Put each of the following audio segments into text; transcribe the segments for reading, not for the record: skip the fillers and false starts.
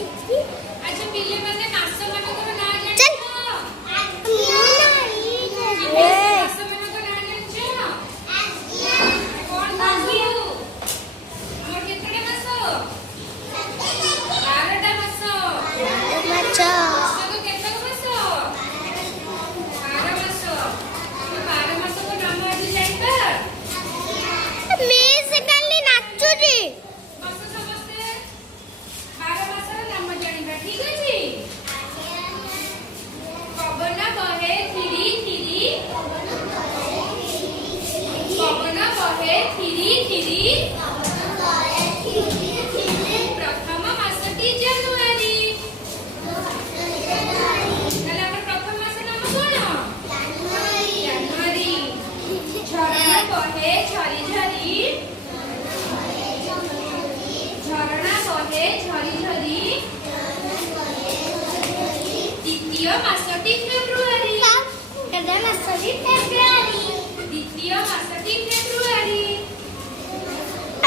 अच्छा पिले माने मास मानकर ना जानि चल। मास मानकर ना जानि कोन मासु हमर केतडे मास 12टा मास अच्छा मासको केतक मास 12 मास 12 मास को नाम आज जाइबा मैं से काली नाचुजी मास समस्ते 12 मासर नाम जानिबा ठीक अछि पवन बहे थिरी थिरी पवन बहे थिरी थिरी प्रथम मासटी जनवरी তাহলে আমার প্রথম মাসের নাম কোন জানুয়ারি ঝরনা বহে ঝরি ঝরি ঝরনা বহে ঝরি ঝরি দ্বিতীয় মাসটি ফেব্রুয়ারি কেডা মাসরি ফেব্রুয়ারি দ্বিতীয় মাসটি ফেব্রুয়ারি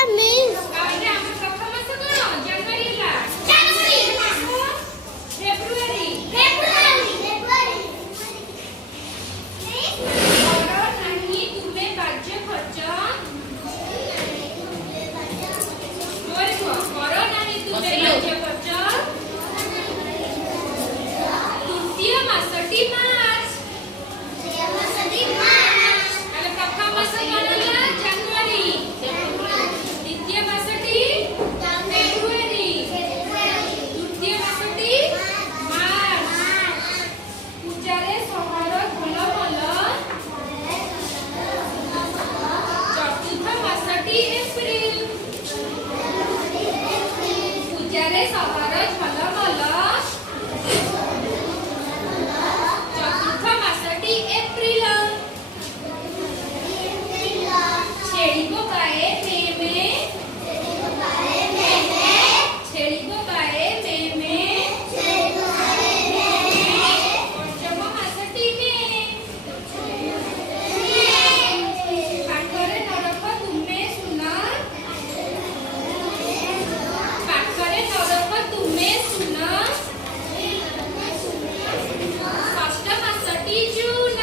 আমি তাহলে আমার প্রথম মাস কোন জানুয়ারি লা ফেব্রুয়ারি কর নাহি তুমে বাজ্য খরচ বলবো কর নাহি তুমে বাজ্য খরচ তৃতীয় মাসটি মার্চ তাহলে প্রথম মাস কোন হলো জানুয়ারি দ্বিতীয় মাসটি ফেব্রুয়ারি তৃতীয় মাসটি মার্চ পূজারে সহর ভাল ভাল চতুর্থ মাসটি এপ্রিল পূজারে সহর ভাল ভাল চতুর্থ মাসটি এপ্রিল ଛେଳିବ ଗାଏ ମେ ମେ ଛେଳିବ ଗାଏ ମେ ମେ ପଞ୍ଚମ ମାସଟି ମେ ପାଖରେ ନରକ ତୁମେ ଶୁଣ ପାଖରେ ନରକ ତୁମେ ଶୁଣ ଷଷ୍ଠ ମାସଟି ଜୁନ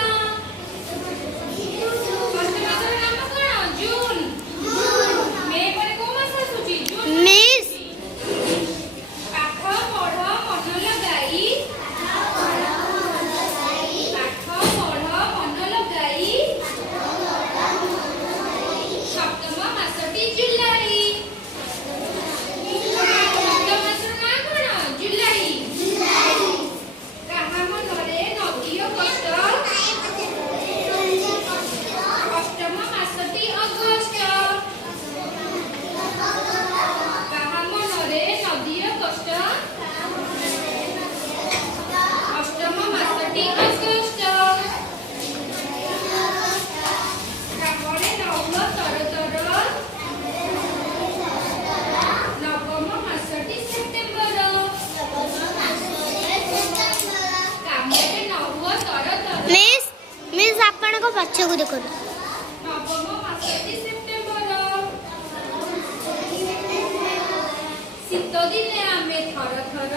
ଷଷ୍ଠ ମାସର ନାମ କଣ ଜୁନ ମେ ପରେ କୋଉ ମାସ ଆସୁଛି ଜୁନ ମିସ୍ ପାଠ ପଢ ମନ ଲଗାଇ ପାଠ ପଢ ମନ ଲଗାଇ ସପ୍ତମ ମାସଟି ଜୁଲାଇ ସପ୍ତମ ମାସର ନାଁ କଣ ଜୁଲାଇ କାହା ମନରେ ନଦିଅ କଷ୍ଟ ଅଷ୍ଟମ ମାସଟି ଅଗଷ୍ଟ କାହା ମନରେ ନଦିଅ କଷ୍ଟ ଅଷ୍ଟମ ମାସଟି ଅଗଷ୍ଟ କାମରେ ନହୁଅ ତର ତର ନବମ ମାସଟି ସେପ୍ଟେମ୍ବର କାମରେ ନହୁଅ ତର ତର ମିସ୍ ମିସ୍ ଆପଣଙ୍କ ପଛକୁ ଦେଖନ୍ତୁ ନବମ ମାସଟି ସେପ୍ଟେମ୍ବର ଶୀତ ଦିନେ ଆମେ ଥର ଥର